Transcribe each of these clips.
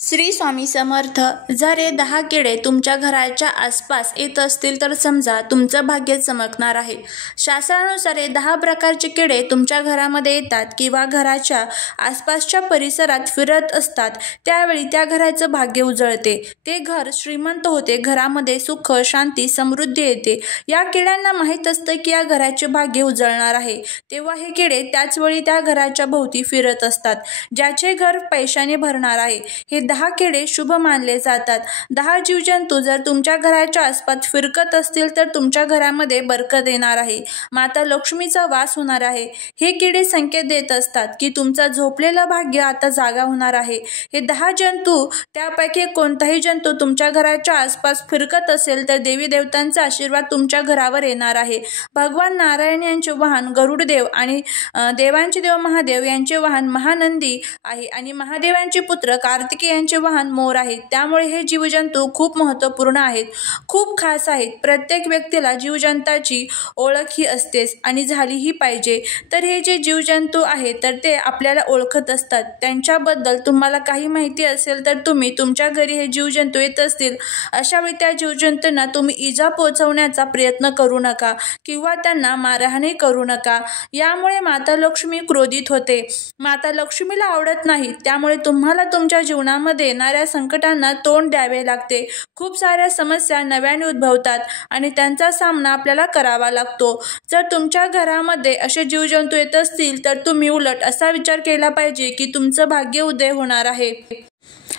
श्री स्वामी समर्थ. जर हे 10 किडे तुमच्या घराच्या आसपास येत असतील तर समजा तुमचं भाग्य चमकणार आहे. शास्त्रानुसार हे 10 प्रकारचे किडे तुमच्या घरामध्ये येतात किंवा घराच्या आसपासच्या परिसरात फिरत असतात. त्यावेळी त्या घराचं भाग्य उजळते, ते घर श्रीमंत होते, घरामध्ये सुख, शांती, समृद्धी येते. या किड्यांना माहीत असतं की या घराचे भाग्य उजळणार आहे, तेव्हा हे किडे त्याचवेळी त्या घराच्या भोवती फिरत असतात, ज्याचे घर पैशाने भरणार आहे. हे 10 किडे शुभ मानले जातात. 10 जीवजंतू जर तुमच्या घराच्या आसपास फिरकत असतील तर तुमच्या घरामध्ये बरकत येणार आहे, माता लक्ष्मीचा वास होणार आहे. हे किडे संकेत देत असतात की तुमचा झोपलेलं भाग्य आता जागा होणार आहे. हे 10 जंतू, त्यापैकी कोणताही जंतू तुमच्या घराच्या आसपास फिरकत असेल तर देवी देवतांचा आशीर्वाद तुमच्या घरावर येणार आहे. भगवान नारायण यांचे वाहन गरुडदेव आणि देवांचे देव महादेव यांचे वाहन महानंदी आहे आणि महादेवांचे पुत्र कार्तिकेय यांचे वाहन मोर आहे. त्यामुळे हे जीवजंतू खूप महत्त्वपूर्ण आहेत, खूप खास आहेत. प्रत्येक व्यक्तीला जीवजंताची ओळख ही असतेच आणि झालीही पाहिजे. तर हे जे जीवजंतू आहेत तर ते आपल्याला ओळखत असतात. त्यांच्याबद्दल तुम्हाला काही माहिती असेल तर तुम्ही तुमच्या घरी हे जीवजंतू येत असतील, अशावेळी त्या जीवजंतूंना तुम्ही इजा पोहोचवण्याचा प्रयत्न करू नका किंवा त्यांना मारहाणी करू नका. यामुळे माता लक्ष्मी क्रोधित होते. माता लक्ष्मीला आवडत नाही. त्यामुळे तुम्हाला तुमच्या जीवनामध्ये येणाऱ्या संकटांना तोंड द्यावे लागते. खूप साऱ्या समस्या नव्याने उद्भवतात आणि त्यांचा सामना आपल्याला करावा लागतो. जर तुमच्या घरामध्ये असे जीवजंतू येत असतील तर तुम्ही उलट असा विचार केला पाहिजे की तुमचं भाग्य उदय होणार आहे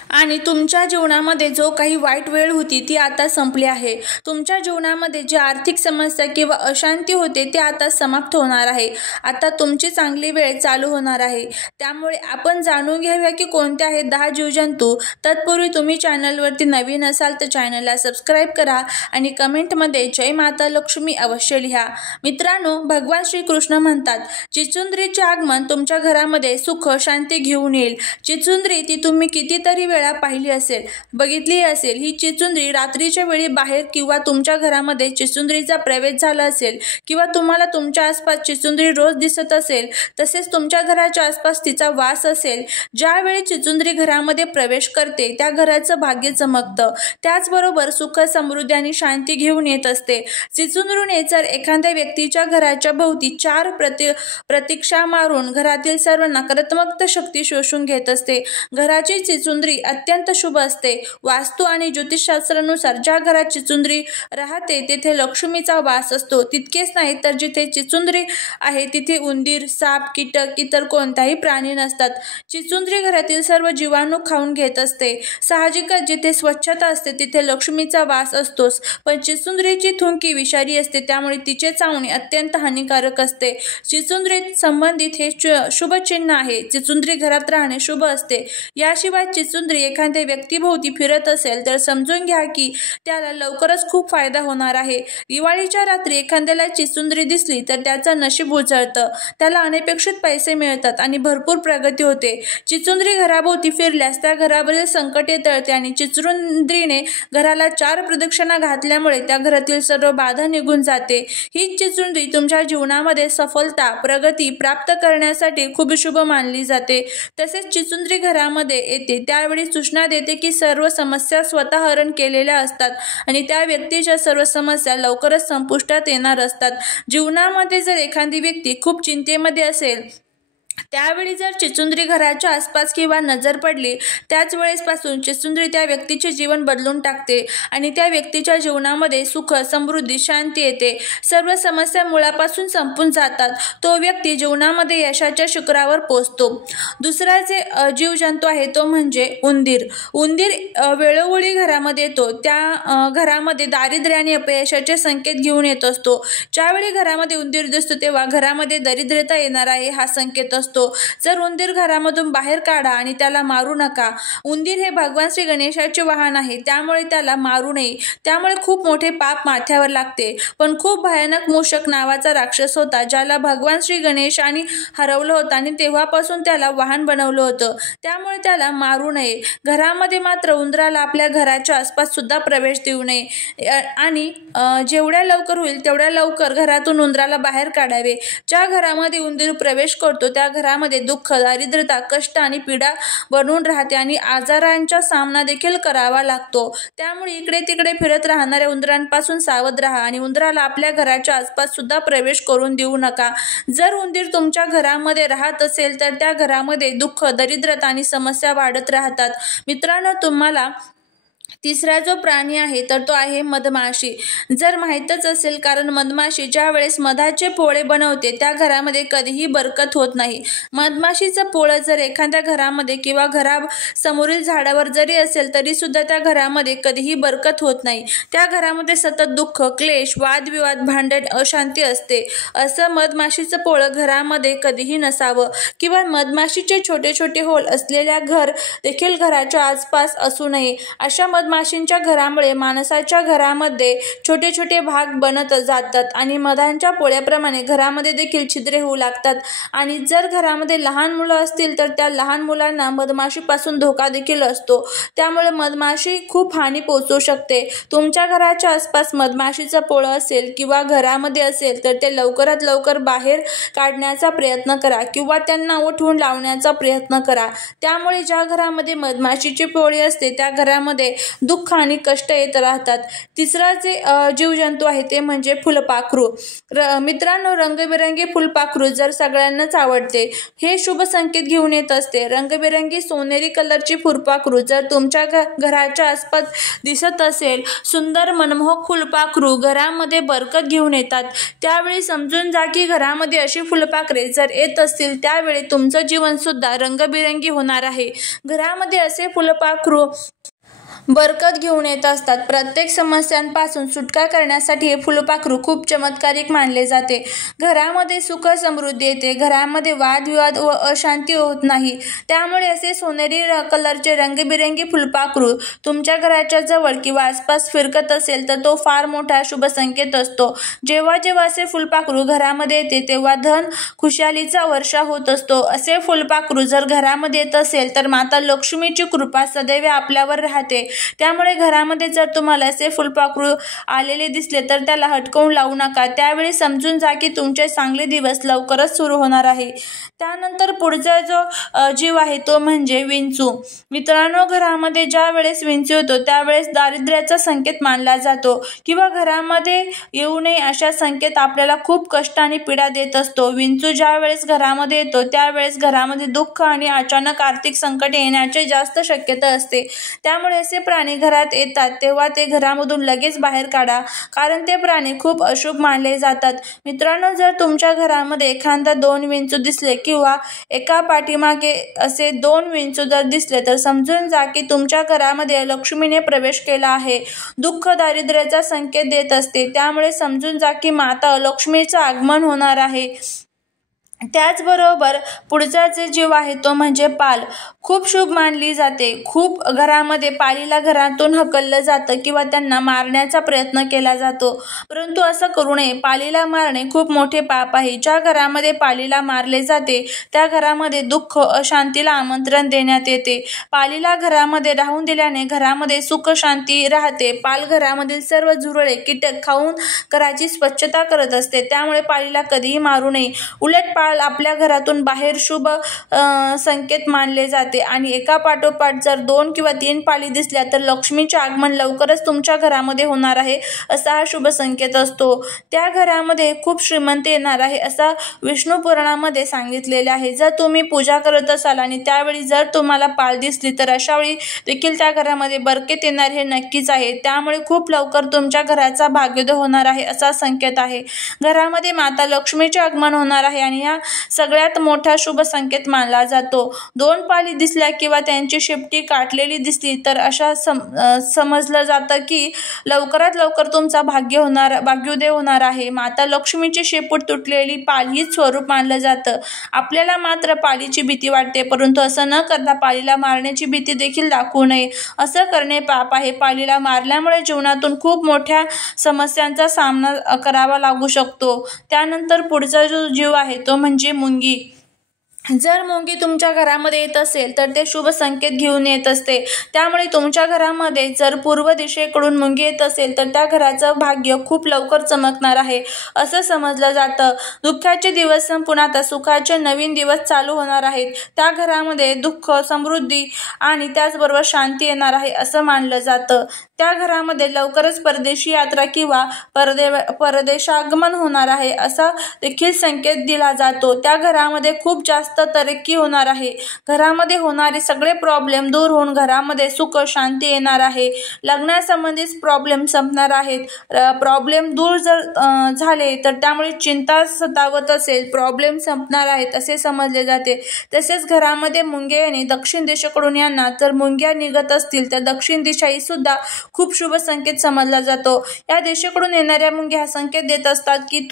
आणि तुमच्या जीवनामध्ये जो काही वाईट वेळ होती ती आता संपली आहे. तुमच्या जीवनामध्ये जी आर्थिक समस्या किंवा अशांती होते ते आता समाप्त होणार आहे. आता तुमची चांगली वेळ चालू होणार आहे. त्यामुळे आपण जाणून घेऊया की कोणते आहेत 10 जीवजंतू. तत्पूर्वी तुम्ही चॅनलवरती नवीन असाल तर चॅनलला सबस्क्राईब करा आणि कमेंटमध्ये जय माता लक्ष्मी अवश्य लिहा. मित्रांनो, भगवान श्रीकृष्ण म्हणतात, चिचुंद्रीचे आगमन तुमच्या घरामध्ये सुख शांती घेऊन येईल. चिचुंद्री ती तुम्ही कितीतरी वेळा पाहिली असेल, बघितली असेल. ही चिचुंद्री रात्रीच्या वेळी बाहेर किंवा तुमच्या घरामध्ये चिचुंद्रीचा प्रवेश झाला असेल किंवा तुम्हाला तुमच्या आसपास चिचुंद्री रोज दिसत असेल, तसेच तुमच्या घराच्या आसपास तिचा वास असेल. ज्यावेळी चिचुंद्री घरामध्ये प्रवेश करते त्या घराचं भाग्य चमकतं. त्याचबरोबर सुख, समृद्धी आणि शांती घेऊन येत असते. चिचुंद्रीने जर एखाद्या व्यक्तीच्या घराच्या भोवती 4 प्रतीक्षा मारून घरातील सर्व नकारात्मक शक्ती शोषून घेत असते. घराची चिचुंद्री अत्यंत शुभ असते. वास्तू आणि ज्योतिषशास्त्रानुसार ज्या घरात चिचुंद्री राहते तेथे लक्ष्मीचा वास असतो. तितकेच नाही तर जिथे चिचुंद्री आहे तिथे उंदीर, साप, कीटक, इतर कोणताही प्राणी नसतात. चिचुंद्री घरातील सर्व जीवाणू खाऊन घेत असते. साहजिकच जिथे स्वच्छता असते तिथे लक्ष्मीचा वास असतोच, पण चिचुंद्रीची थुंकी विषारी असते, त्यामुळे तिचे चावणे अत्यंत हानिकारक असते. चिचुंद्रीत संबंधित हे शुभ चिन्ह आहे. चिचुंद्री घरात राहणे शुभ असते. याशिवाय चिचुंद्री एखाद्या व्यक्तीभोवती फिरत असेल तर समजून घ्या की त्याला लवकरच खूप फायदा होणार आहे. दिवाळीच्या रात्री एखाद्याला चिचुंद्री दिसली तर त्याचं नशीब उजळतं, त्याला अनपेक्षित पैसे मिळतात आणि भरपूर प्रगती होते. चिचुंद्री घराभोवती फिरल्यास त्या घरावरील संकटे टळते आणि चिचुंद्रीने घराला 4 प्रदक्षिणा घातल्यामुळे त्या घरातील सर्व बाधा निघून जाते. ही चिचुंद्री तुमच्या जीवनामध्ये सफलता, प्रगती प्राप्त करण्यासाठी खूप शुभ मानली जाते. तसेच चिचुंद्री घरामध्ये येते त्यावेळी सूचना देते की सर्व समस्या स्वतः हरण केलेल्या असतात आणि त्या व्यक्तीच्या सर्व समस्या लवकरच संपुष्टात येणार असतात. जीवनामध्ये जर एखादी व्यक्ती खूप चिंतेमध्ये असेल त्यावेळी जर चिचुंद्री घराच्या आसपास किंवा नजर पडली, त्याच वेळेसपासून चिचुंद्री त्या व्यक्तीचे जीवन बदलून टाकते आणि त्या व्यक्तीच्या जीवनामध्ये सुख, समृद्धी, शांती येते. सर्व समस्या मुळापासून संपून जातात. तो व्यक्ती जीवनामध्ये यशाच्या शिखरावर पोहोचतो. दुसरा जे जीवजंतू आहे तो म्हणजे उंदीर. उंदीर वेळोवेळी घरामध्ये येतो. त्या घरामध्ये दारिद्र्य आणि अपयशाचे संकेत घेऊन येत असतो. ज्यावेळी घरामध्ये उंदीर दिसतो तेव्हा घरामध्ये दरिद्रता येणार आहे हा संकेत असतो. जर उंदीर घरामधून बाहेर काढा आणि त्याला मारू नका. उंदीर हे भगवान श्री गणेशाचे वाहन आहे, त्यामुळे त्याला मारू नये. त्यामुळे खूप मोठे पाप माथ्यावर लागते. पण खूप भयानक मूषक नावाचा राक्षस होता ज्याला भगवान श्री गणेशाने हरवलं होतं आणि तेव्हापासून त्याला वाहन बनवलं होतं. त्यामुळे त्याला मारू नये. घरामध्ये मात्र उंदराला आपल्या घराच्या आसपास सुद्धा प्रवेश देऊ नये आणि जेवढ्या लवकर होईल तेवढ्या लवकर घरातून उंदराला बाहेर काढावे. ज्या घरामध्ये उंदीर प्रवेश करतो त्या घरामध्ये दुःख, दारिद्र्यता, कष्ट आणि पीडा बनून राहते आणि आजारांचा सामना देखील करावा लागतो. त्यामुळे इकडे तिकडे फिरत राहणाऱ्या उंदरांपासून सावध राहा आणि उंदराला आपल्या घराच्या आसपास सुद्धा प्रवेश करून देऊ नका. जर उंदीर तुमच्या घरामध्ये राहत असेल तर त्या घरामध्ये दुःख, दरिद्रता आणि समस्या वाढत राहतात. मित्रांनो, तुम्हाला तिसरा जो प्राणी आहे तर तो आहे मधमाशी. जर माहीतच असेल, कारण मधमाशी ज्या वेळेस मधाचे पोळे बनवते त्या घरामध्ये कधीही बरकत होत नाही. मधमाशीचं पोळं जर एखाद्या घरामध्ये किंवा घरासमोरील झाडावर जरी असेल तरी सुद्धा त्या घरामध्ये कधीही बरकत होत नाही. त्या घरामध्ये सतत दुःख, क्लेश, वादविवाद, भांडण, अशांती असते. असं मधमाशीचं पोळं घरामध्ये कधीही नसावं किंवा मधमाशीचे छोटे छोटे होल असलेल्या घर देखील घराच्या आसपास असू नये. अशा मधमाशींच्या घरामुळे माणसाच्या घरामध्ये छोटे छोटे भाग बनत जातात आणि मधांच्या पोळ्याप्रमाणे घरामध्ये देखील छिद्रे होऊ लागतात. आणि जर घरामध्ये लहान मुलं असतील तर त्या लहान मुलांना मधमाशीपासून धोका देखील असतो. त्यामुळे मधमाशी खूप हानी पोहोचवू शकते. तुमच्या घराच्या आसपास मधमाशीचं पोळं असेल किंवा घरामध्ये असेल तर ते लवकरात लवकर बाहेर काढण्याचा प्रयत्न करा किंवा त्यांना उठवून लावण्याचा प्रयत्न करा. त्यामुळे ज्या घरामध्ये मधमाशीची पोळी असते त्या घरामध्ये दुःख आणि कष्ट येत राहतात. तिसरा जे जीवजंतू आहे ते म्हणजे फुलपाखरू. मित्रांनो, रंगबिरंगी फुलपाखरू जर सगळ्यांनाच आवडते, हे शुभ संकेत घेऊन येत असते. रंगबिरंगी सोनेरी कलरची फुलपाखरू जर तुमच्या घराच्या आसपास दिसत असेल, सुंदर मनमोहक फुलपाखरू घरामध्ये बरकत घेऊन येतात. त्यावेळी समजून जा की घरामध्ये अशी फुलपाखरे जर येत असतील त्यावेळी तुमचं जीवन सुद्धा रंगबिरंगी होणार आहे. घरामध्ये असे फुलपाखरू बरकत घेऊन येत असतात. प्रत्येक समस्यांपासून सुटका करण्यासाठी हे फुलपाखरू खूप चमत्कारिक मानले जाते. घरामध्ये सुख समृद्धी येते. घरामध्ये वादविवाद व अशांती होत नाही. त्यामुळे असे सोनेरी कलरचे रंगबिरंगी फुलपाखरू तुमच्या घराच्या जवळ किंवा आसपास फिरकत असेल तर तो फार मोठा शुभ संकेत असतो. जेव्हा जेव्हा असे फुलपाखरू घरामध्ये येते तेव्हा धन, खुशालीचा वर्षा होत असतो. असे फुलपाखरू जर घरामध्ये येत असेल तर माता लक्ष्मीची कृपा सदैव आपल्यावर राहते. त्यामुळे घरामध्ये जर तुम्हाला असे फुलपाखरू आलेले दिसले तर त्याला हटकवून लावू नका. त्यावेळी समजून जा की तुमचे चांगले दिवस लवकरच सुरू होणार आहे. त्यानंतर पुढचा जो जीव आहे तो म्हणजे विंचू. मित्रांनो, घरामध्ये ज्या वेळेस विंचू येतो त्यावेळेस दारिद्र्याचा संकेत मानला जातो किंवा घरामध्ये येऊ नये अशा संकेत आपल्याला खूप कष्ट आणि पीडा देत असतो. विंचू ज्या वेळेस घरामध्ये येतो त्यावेळेस घरामध्ये दुःख आणि अचानक आर्थिक संकट येण्याची जास्त शक्यता असते. त्यामुळे असे प्राणी घरात येतात तेव्हा ते घरामधून लगेच बाहेर काढा, कारण ते प्राणी खूप अशुभ मानले जातात. मित्रांनो, जर तुमच्या घरामध्ये एखादा 2 विंचू दिसले किंवा एका पाठीमागे असे 2 विंचू जर दिसले तर समजून जा की तुमच्या घरामध्ये लक्ष्मीने प्रवेश केला आहे. दुःख, दारिद्र्याचा संकेत देत असते. त्यामुळे समजून जा की माता लक्ष्मीचं आगमन होणार आहे. त्याचबरोबर पुढचा जे जीव आहे तो म्हणजे पाल. खूप शुभ मानली जाते. खूप घरामध्ये पालीला घरातून हकललं जातं किंवा त्यांना मारण्याचा प्रयत्न केला जातो, परंतु असं करू नये. पालीला मारणे खूप मोठे पाप आहे. ज्या घरामध्ये पालीला मारले जाते त्या घरामध्ये दुःख, अशांतीला आमंत्रण देण्यात येते. पालीला घरामध्ये राहून दिल्याने घरामध्ये सुख शांती राहते. पाल घरामधील सर्व झुरळे, कीटक खाऊन घराची स्वच्छता करत असते. त्यामुळे पालीला कधीही मारू नये. उलट पाल आपल्या घरातून बाहेर शुभ संकेत मानले जाते आणि एका पाठोपाठ जर 2 किंवा 3 पाली दिसल्या तर लक्ष्मीचे आगमन लवकरच तुमच्या घरामध्ये होणार आहे असा हा शुभ संकेत असतो. त्या घरामध्ये खूप श्रीमंती येणार आहे असा विष्णू पुराणामध्ये सांगितलेले आहे. जर तुम्ही पूजा करत असाल आणि त्यावेळी जर तुम्हाला पाल दिसली तर अशा वेळी देखील त्या घरामध्ये बरकत येणार हे नक्कीच आहे. त्यामुळे खूप लवकर तुमच्या घराचा भाग्योदय होणार आहे असा संकेत आहे. घरामध्ये माता लक्ष्मीचे आगमन होणार आहे आणि हा सगळ्यात मोठा शुभ संकेत मानला जातो. 2 पाली दिसल्या किंवा त्यांची शेपटी काटलेली दिसली तर अशा समजलं जातं की लवकरात लवकर तुमचा भाग्योदय होणार आहे. माता लक्ष्मीची शेपूट तुटलेली पाल हीच स्वरूप मानलं जातं. आपल्याला मात्र पालीची भीती वाटते, परंतु असं न करता पालीला मारण्याची भीती देखील दाखवू नये. असं करणे पाप आहे. पालीला मारल्यामुळे जीवनातून खूप मोठ्या समस्यांचा सामना करावा लागू शकतो. त्यानंतर पुढचा जो जीव आहे तो म्हणजे मुंगी. जर मुंगी तुमच्या घरामध्ये येत असेल तर ते शुभ संकेत घेऊन येत असते. त्यामुळे तुमच्या घरामध्ये जर पूर्व दिशेकडून मुंगी येत असेल तर त्या घराचं भाग्य खूप लवकर चमकणार आहे असं समजलं जातं. दुःखाचे दिवस संपून आता सुखाचे नवीन दिवस चालू होणार आहेत. त्या घरामध्ये दुःख, समृद्धी आणि त्याचबरोबर शांती येणार आहे असं मानलं जातं. त्या घरामध्ये लवकरच परदेशी यात्रा किंवा परदेशागमन होणार आहे असा देखील संकेत दिला जातो. त्या घरामध्ये खूप जास्त तरक्की होणार आहे. घरामध्ये होणारे सगळे प्रॉब्लेम दूर होऊन घरामध्ये सुख, शांती येणार आहे. लग्नासंबंधित प्रॉब्लेम संपणार आहेत. प्रॉब्लेम दूर जर झाले तर त्यामुळे चिंता सतावत असेल, प्रॉब्लेम संपणार आहेत असे समजले जाते. तसेच घरामध्ये मुंग्या येणे, दक्षिण दिशेकडून यांना जर मुंग्या निघत असतील तर दक्षिण दिशा ही सुद्धा खूप शुभ संकेत समजला जातो. या दिशेकडून येणाऱ्या मुंग्या हा संकेत देत असतात की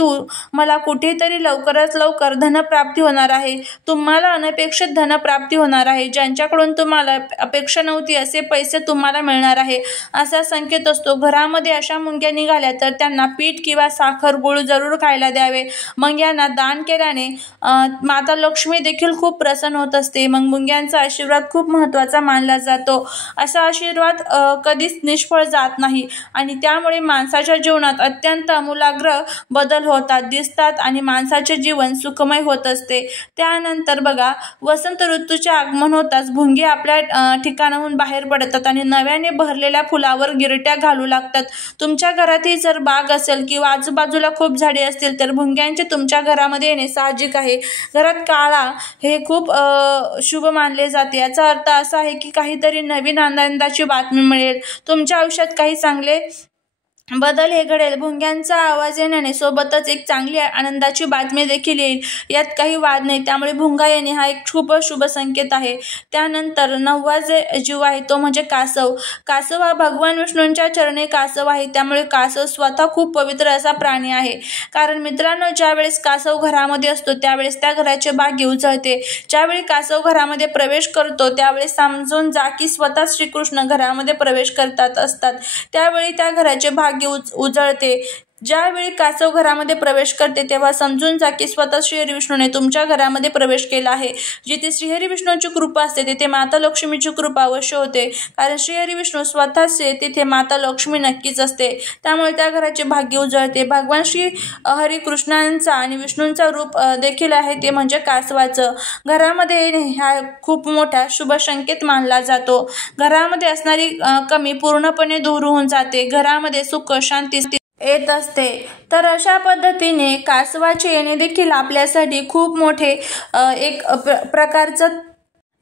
मला कुठेतरी लवकरात लवकर धनप्राप्ती होणार आहे. तुम्हाला अनपेक्षित धनप्राप्ती होणार आहे. ज्यांच्याकडून तुम्हाला अपेक्षा नव्हती असे पैसे तुम्हाला मिळणार आहे असा संकेत असतो. घरामध्ये अशा मुंग्या निघाल्या तर त्यांना पीठ किंवा साखर, गुळ जरूर खायला द्यावे. मग यांना दान केल्याने माता लक्ष्मी देखील खूप प्रसन्न होत असते. मग मुंग्यांचा आशीर्वाद खूप महत्त्वाचा मानला जातो. असा आशीर्वाद कधीच निष्फळ जात नाही आणि त्यामुळे माणसाच्या जीवनात अत्यंत आमूलाग्र बदल होतात, दिसतात आणि माणसाचे जीवन सुखमय होत असते. त्यानंतर बघा, वसंत ऋतूचे आगमन होताच भुंगे आपल्या ठिकाणाहून बाहेर पडतात आणि नव्याने भरलेल्या फुलावर गिरट्या घालू लागतात. तुमच्या घरातही जर बाग असेल किंवा आजूबाजूला खूप झाडे असतील तर भुंग्यांचे तुमच्या घरामध्ये येणे साहजिक आहे. घरात काळा हे खूप शुभ मानले जाते. याचा अर्थ असा आहे की काहीतरी नवीन आनंदाची बातमी मिळेल. तुमच्या आयुष्यात काही चांगले बदल हे घडेल. भुंग्यांचा आवाज येण्याने सोबतच एक चांगली आनंदाची बातमी देखील येईल, यात काही वाद नाही. त्यामुळे भुंगा येणे हा एक खूप शुभ संकेत आहे. त्यानंतर 9वा जे जीव आहे तो म्हणजे कासव. कासव हा भगवान विष्णूंच्या चरणी कासव आहे. त्यामुळे कासव स्वतः खूप पवित्र असा प्राणी आहे. कारण मित्रांनो, ज्यावेळेस कासव घरामध्ये असतो त्यावेळेस त्या घराचे भाग्य उजळते. ज्यावेळी कासव घरामध्ये प्रवेश करतो त्यावेळेस समजून जा की स्वतः श्रीकृष्ण घरामध्ये प्रवेश करतात असतात. त्यावेळी त्या घराचे भाग्य उजळते. ज्यावेळी कासव घरामध्ये प्रवेश करते तेव्हा समजून जा की स्वतः श्रीहरी विष्णूने तुमच्या घरामध्ये प्रवेश केला आहे. जिथे श्रीहरी विष्णूंची कृपा असते तिथे माता लक्ष्मीची कृपा अवश्य होते. कारण श्रीहरी विष्णू स्वतःच तिथे माता लक्ष्मी नक्कीच असते. त्यामुळे त्या घराचे भाग्य उजळते. भगवान श्री हरिकृष्णांचा आणि विष्णूंचा रूप देखील आहे ते म्हणजे कासवाचं. घरामध्ये येणे हा खूप मोठा शुभ संकेत मानला जातो. घरामध्ये असणारी कमी पूर्णपणे दूर होऊन जाते. घरामध्ये सुख, शांती येत असते. तर अशा पद्धतीने कासवाचे येणे देखील आपल्यासाठी खूप मोठे एक प्रकारचं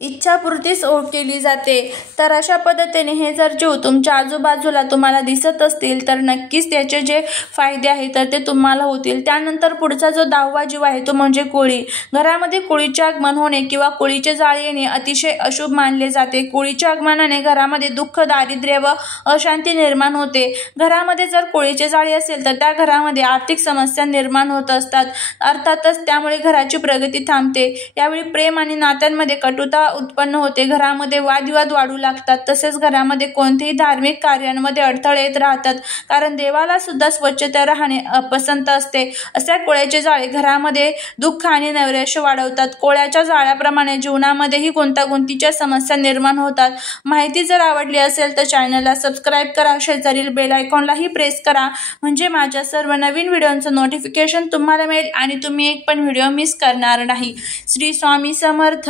इच्छापूर्तीच केली जाते. तर अशा पद्धतीने हे जर जीव तुमच्या आजूबाजूला तुम्हाला दिसत असतील तर नक्कीच त्याचे जे फायदे आहेत तर ते तुम्हाला होतील. त्यानंतर पुढचा जो 10वा जीव आहे तो म्हणजे कोळी. घरामध्ये कोळीचे आगमन होणे किंवा कोळीचे जाळे येणे अतिशय अशुभ मानले जाते. कोळीच्या आगमनाने घरामध्ये दुःख, दारिद्र्य व अशांती निर्माण होते. घरामध्ये जर कोळीचे जाळे असेल तर त्या घरामध्ये आर्थिक समस्या निर्माण होत असतात. अर्थातच त्यामुळे घराची प्रगती थांबते. यावेळी प्रेम आणि नात्यांमध्ये कटुता उत्पन्न होते. घरामध्ये वादविवाद वाढू लागतात. तसेच घरामध्ये कोणतेही धार्मिक कार्यांमध्ये अडथळे येत राहतात. कारण देवाला सुद्धा स्वच्छता राहणे पसंत असते. अशा कोळ्याचे जाळे घरामध्ये दुःख आणि नैराश्य वाढवतात. कोळ्याच्या जाळ्याप्रमाणे जीवनामध्येही गुंतागुंतीच्या समस्या निर्माण होतात. माहिती जर आवडली असेल तर चॅनलला सबस्क्राईब करा, शेजारील बेल आयकॉनलाही प्रेस करा म्हणजे माझ्या सर्व नवीन व्हिडिओंचं नोटिफिकेशन तुम्हाला मिळेल आणि तुम्ही एक पण व्हिडिओ मिस करणार नाही. श्री स्वामी समर्थ.